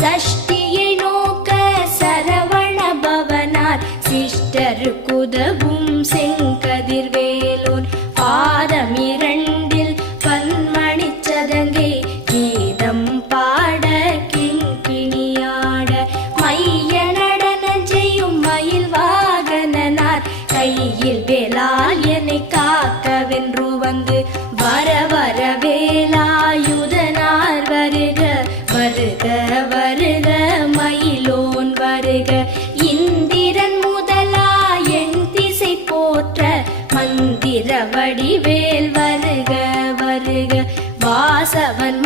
சஷ்டியை நோக்க சரவண பவனார் சிஷ்டருக்குதவும் செங்கதிர்வேலோன் பாதமிரண்டில் பன்மணிச் சதங்கை கீதம் பாட கிங்கிணியாட மைய நடன செய்யும் மயில் வாகனனார் கையில் வேலால் என்னை காக்கவென்று வந்து வர வர வேலாயுதனார் வருக வருக வருக மயிலோன் வருக இந்திரன் முதலா என் திசை போற்ற மந்திர வடிவேல் வருக வருக வாசவன்